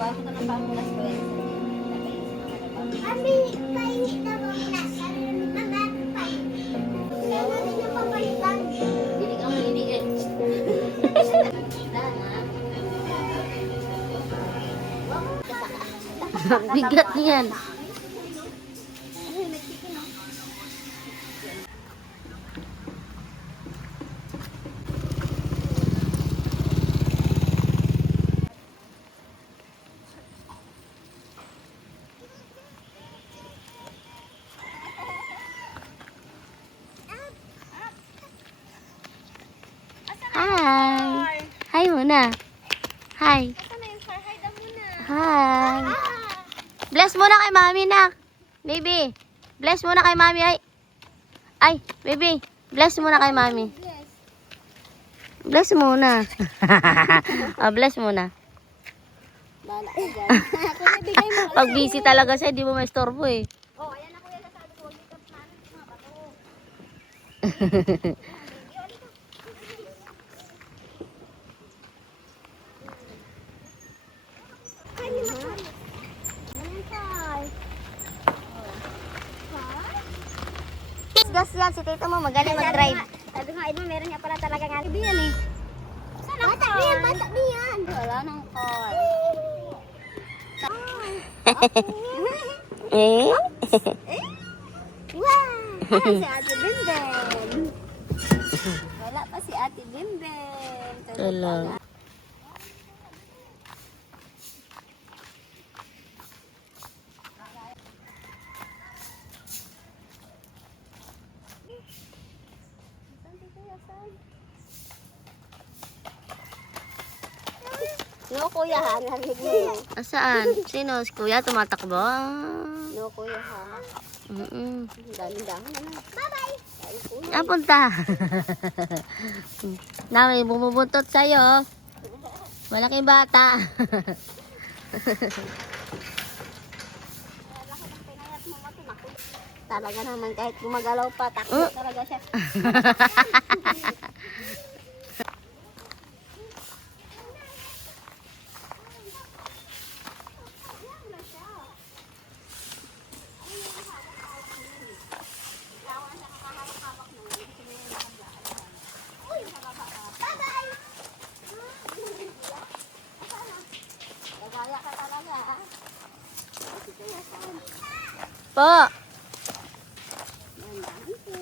Bago ka ng pamunas ko eh. Kami, kainit na pamunas. Naman, kainit. Kaya natin yung papalitan. Hindi ka maliliit. Bigat niyan. Hi. Hi muna. Hi. Hi. Bless muna kay mami na. Baby. Bless muna kay mami. Ay, baby. Bless muna kay mami. Bless muna. Oh, bless muna. Bala ka dyan. Kuya, bigay mo. Pag busy talaga siya, di mo maistorbo eh. Oh, ayan na kuya. Sabi ko, dito na. Mga bato. Gas yan, si tito mo magaling mag-drive. Sabi ko, Edmo, meron niya pala talaga nga. Ibi yan eh. Saan ang Bata car? niyan, bata niyan. Wala nang car. Eh? Wow! Ah, si Ate Bimben. Wala pa si Ate Bimben. Tulog. No, kuya ha. Narinig mo. Asaan? Sino? Si kuya tumatakbo? No, kuya ha. Dami-dami na lang. Bye-bye! Napunta. Nami, bumubuntot sa'yo. Malaking bata. Talaga naman kahit gumagalaw pa, takbo talaga siya. Gagaya ka talaga ha. Po. Dandahan po.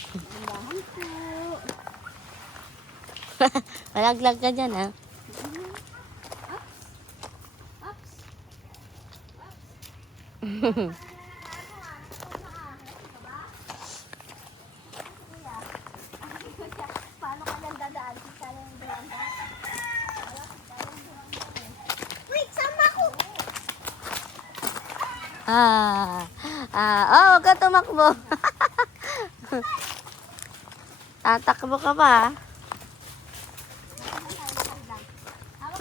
Dandahan po. Malaglag ka dyan, ha? Paano ka lang dadaan? Kaya yung daan ba? Wait, sama ko! Oh, huwag ka tumakbo. Tatakbo ka pa, ha?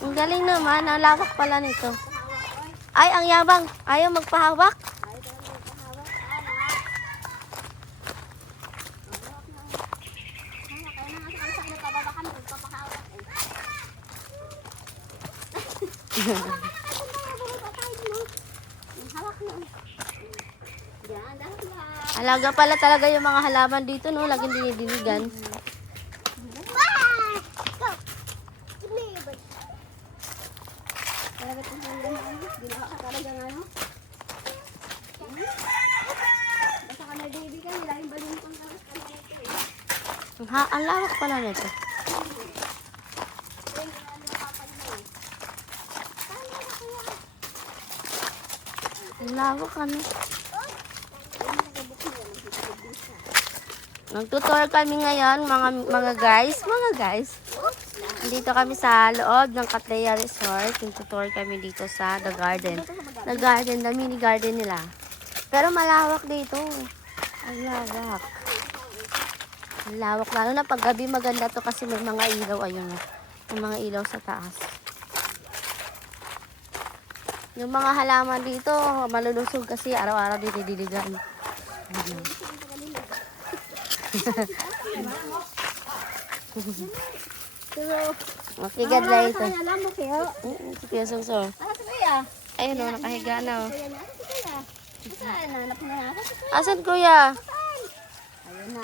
Ang galing naman. Ang lawak pala nito. Ay, ang yabang. Ayaw magpahawak. Alaga pala talaga yung mga halaman dito, no? Laging dinidiligan. Wow! Go! Libre. Talaga itong ginawa ka talaga nga, no? Basta ka na baby ka, nilalim ba yung pangkalas ka na ito eh. Ang lawak pala nito. Ang lawak, ano? Nagtutour kami ngayon, mga guys. Dito kami sa loob ng Katleya Resort. Nagtutour kami dito sa The Garden. The Garden, the mini garden nila. Pero malawak dito. Ang lawak. Ang lawak. Lalo na pag gabi maganda to kasi may mga ilaw. Ayun. May mga ilaw sa taas. Yung mga halaman dito, malulusog kasi araw-araw dinidiligan. Pero, Makigad lang ito. Kanya lang mo kayo. Si Kuya Suso. Ah, si Kuya. Ayun o, nakahiga na o. Kuya na, si Kuya. Saan? Hanap na ako si Kuya. Asan Kuya? Saan? Ayun na.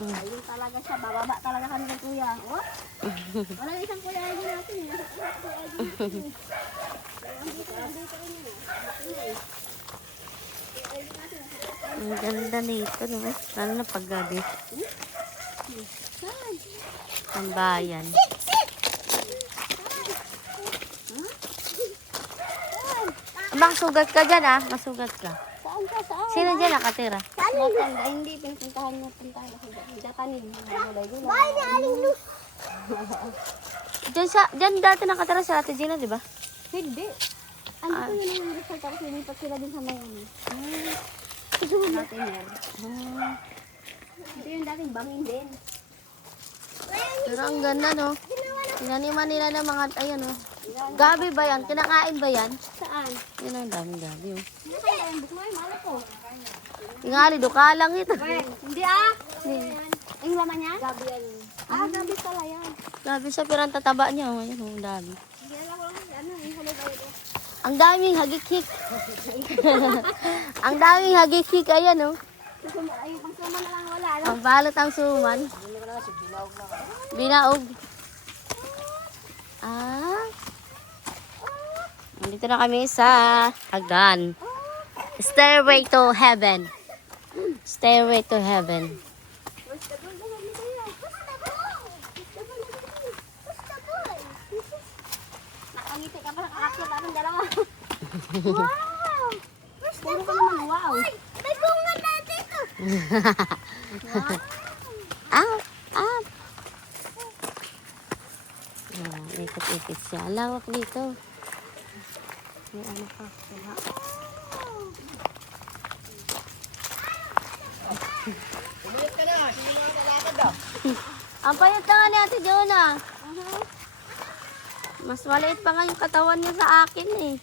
Ayun talaga siya. Bababa talaga kami kay Kuya. Oh? Wala na isang Kuya ID natin. Isang Kuya ID natin. Andito rin yun. Ang ganda nito, no? Lalo na pag gabi. Saan? Ang bayan. Masugat ka dyan, ah. Masugat ka. Saan ka? Saan? Sino dyan nakatira? Saan? Matanda. Hindi. Pinupuntahan mo. Puntahan ako. Jatanin. Bye na aling Luz. Dyan dati nakatira si Ate Gina, di ba? Hindi. Ano ko yun yung result tapos lilipat sila din sa Miami. Siguro natin yan. Ito yung dating bangin din. Pero ang ganda, no? Tinaniman nila ng mga, ayan, no? Gabi ba yan? Kinakain ba yan? Saan? Yun ang daming gabi, oh. Nakaya yung bukmo yung malak ko. Tingali, duka lang ito. Hindi ah. Yung laman niya? Gabi yan. Ah, gabi pala yan. Gabi siya, pero ang tataba niya, oh. Ayun, oh, ang dami. Hindi alam ko lang ano, yung kulay bayo. Ang daming hagik-hik. Ang daming hagik-hik, ayan, oh. Ay, pang suma na lang wala. Ano? Ang balot ang suman. Binaog. Ah. Nandito na kami sa Hagdan. Stairway to Heaven. Stairway to Heaven. Nakangiti ka pa ng akyat parang dalawa. Wow! Puro ka naman, wow. May bunga na dito. Ah, ah. Ikot-ikot siya. Lawak dito. May ano pa. Wala. Ang payat na nga ni Ate Jonah. Mas maliit pa nga yung katawan niya sa akin eh.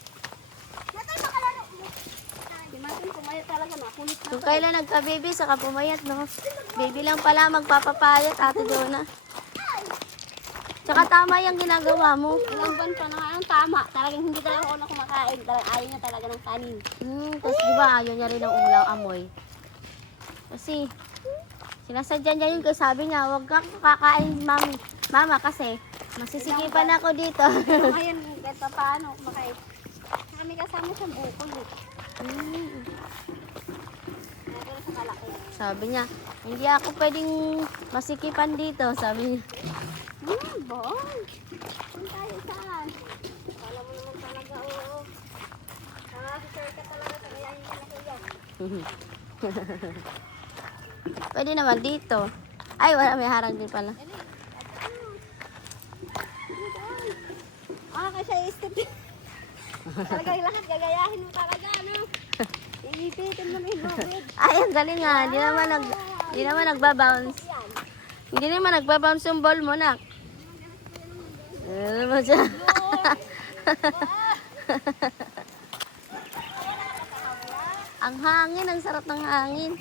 Si Martin pumayat talaga na. Kulit na. Kung kailan nagka-baby, saka pumayat, no? Baby lang pala magpapapayat, Ate Jonah. Tsaka tama yung ginagawa mo. Ilang buwan pa na nga ang tama. Talagang hindi talaga ako na kumakain. Talagang ayaw niya talaga ng kanin. Tapos di ba ayaw niya rin ng ulaw amoy. Kasi sinasadya niya yun kasi sabi niya, huwag kang kakain, mama, kasi masisikipan ako dito. So, ngayon, kahit pa paano kumakain. Kami kasama sa bukol eh. Nagano sa kalaki. Sabi niya, hindi ako pwedeng masikipan dito, sabi niya. Boy! Saan tayo saan? Kala mo naman talaga, oo. Sir ka talaga, tagayahin ka na kuya. Pwede naman dito. Ay, wala, may harang din pala. Kasi step. Talaga yung lahat, gagayahin mo talaga, ano? Iipitin mo na yung lubid. Ay, ang galing nga. Hindi naman nagbabounce. Hindi naman nagbabounce yung ball mo, nak. Ano mo siya? Ang hangin, ang sarap ng hangin.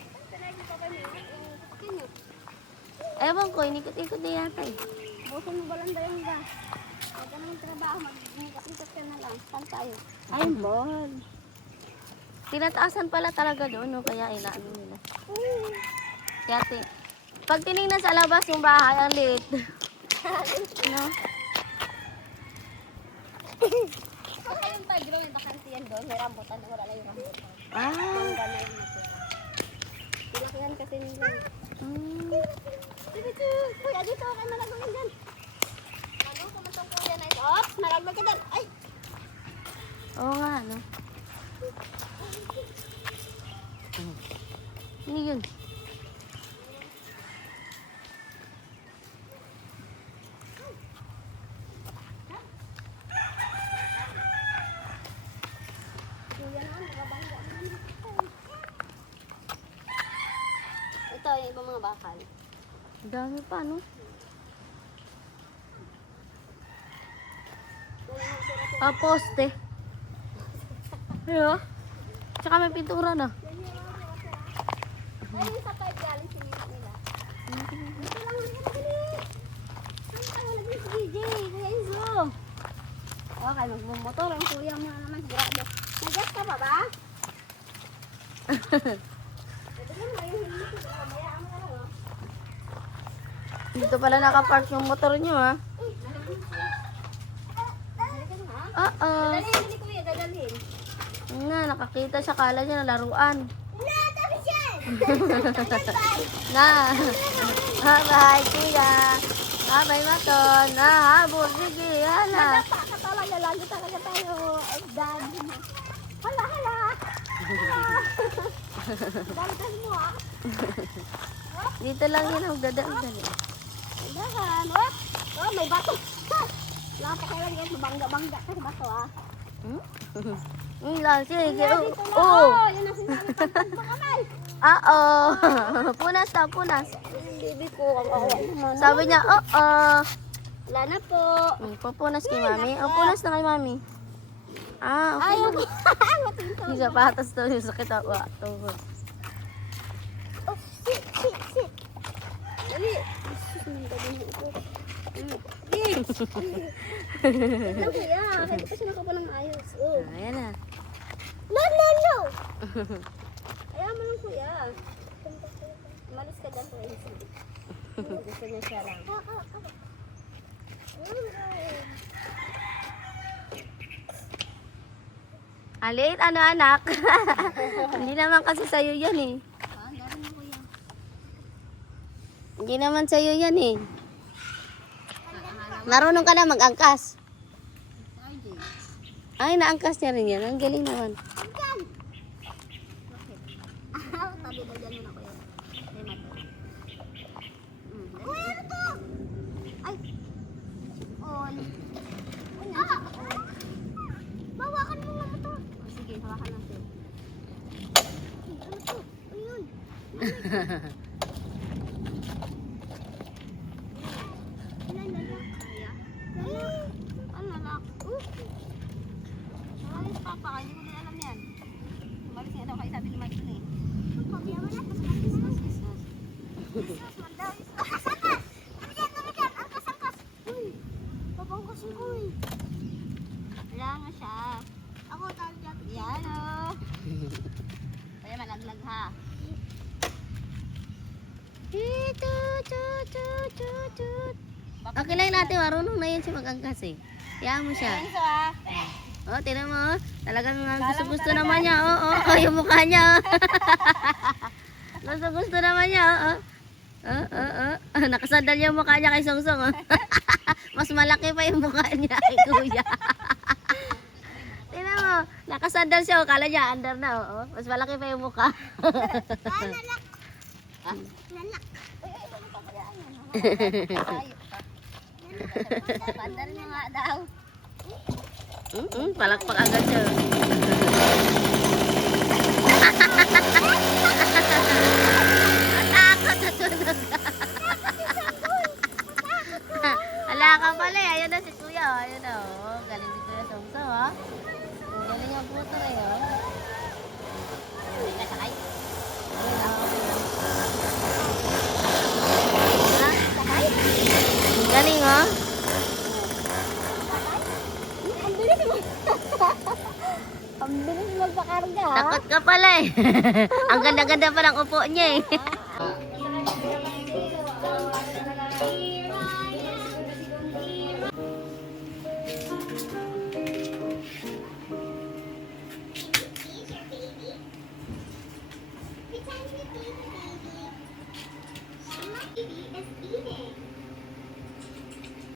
Ewan ko, inikot-ikot din yata eh. Busin mo balanda yung ba? Huwag ka naman trabaho, mag-ikot ka na lang. Saan tayo? Ay, ball. Tinataasan pala talaga doon, no? Kaya inaano nila. Kaya pag tinignan sa labas yung bahay, ang liit. No? Kung kayong pag-draw, may bakansi yan doon. May rambutan, wala lang yung rambutan. Ah. Mangga na yung natira. Pinakihan kasi nila. Dito, kuya, dito, kayo malagawin dyan. Ano, kumantong kuya na ito. Ops, malaglag ka dyan. Ay! Oo nga, no? Ano yun? Kuya naman, nakabangga naman. Ito, yung ibang mga bakal. Ang dami pa, no? Ah, poste. Ayun. Tsaka may pintura na. Ay, yung sa 5 gallons, sinilip nila. Dito lang, halika na, dali. Saan tayo wala din si DJ. Kuya Enzo. Okay, magmumotor ang kuya mo na naman. Sigurado. Nag-gas ka pa ba? Dito pala nakapark yung motor nyo, ha? Oo. Dadalhin ni kuya, dadalhin. Na, nakakita siya. Kala niya na laruan. Na, tapos yan. Na. Bye, kuya. Bye, Maton. Habol. Sige, hala. Nadapa ka talaga. Lagi talaga tayo. Daddy mo. Hala, hala. Dantas mo ah. Dito lang yun ang dadaan. Dahan. Oh, may bato. Wala pa kailan yan. Mabangga-bangga ka sa bato ah. Lang, sige. Kuya, dito lang. Oo. Oh, yun ang sinabi ko. Pagmakamay. Oo. Punas na, punas. Baby ko, ang awa naman. Sabi niya, oo. Wala na po. Pupunas kay mami. O, punas na kay mami. Ah, okay. Ayaw ko. Matinto. Yung sapatos daw yung sakit ako. Tuhod. Oh, sit, sit, sit. Dali. Lang kuya, hindi pa siya nakapa ng ayos. Oh. Ayan na. No, no, no. Ayaw mo lang kuya. Umalis ka dyan kuya. Gusto niya siya lang. Alit, ano anak? Hindi naman kasi sa'yo yan eh. Ah, galing mo kuya. Hindi naman sa'yo yan eh. Marunong ka na mag-angkas. Ay, naangkas niya rin yan. Ang galing naman. Ah, tabi ba dyan muna kuya? Ay, mato. Kuya, ano to? Ay. On. Bawakan mo nga ito. Oh, sige, hawakan natin. Ano to? Ayun. Kuya. Ano anak? Umalis papa, hindi ko din alam yan. Umalis nga daw kayo sabi ni Martin eh. Pagyan mo na. Jesus. Papangkasin ko eh. Wala nga siya. Ako, talo dyan. Yan o. Kaya malaglag ha. Okay lang natin, marunong na yan siya mag-angkas eh. Kaya mo siya. Enzo ah. Oh, tinan mo. Talagang gusto-gusto naman niya. Oh, yung mukha niya. Gusto naman niya. Nakasandal yung mukha niya kay Songsong. Mas malaki pa yung mukha niya kay Kuya. Tinan mo. Nakasandal siya. Kala niya under na. Mas malaki pa yung mukha. Nalak. Nalak. Ayok ka. Pandar niya nga daw. Palakpak agad siya. Takot sa sunog. Ala ka pala eh. Ayun na si Kuya. Ayun na. Galing si Kuya Songsong. Galing ang puto na yun. Hindi ka sakay. Galing oh. Ang bilis mo. Ang bilis magpakarga ha. Takot ka pala eh. Ang ganda-ganda pa ng upo niya eh.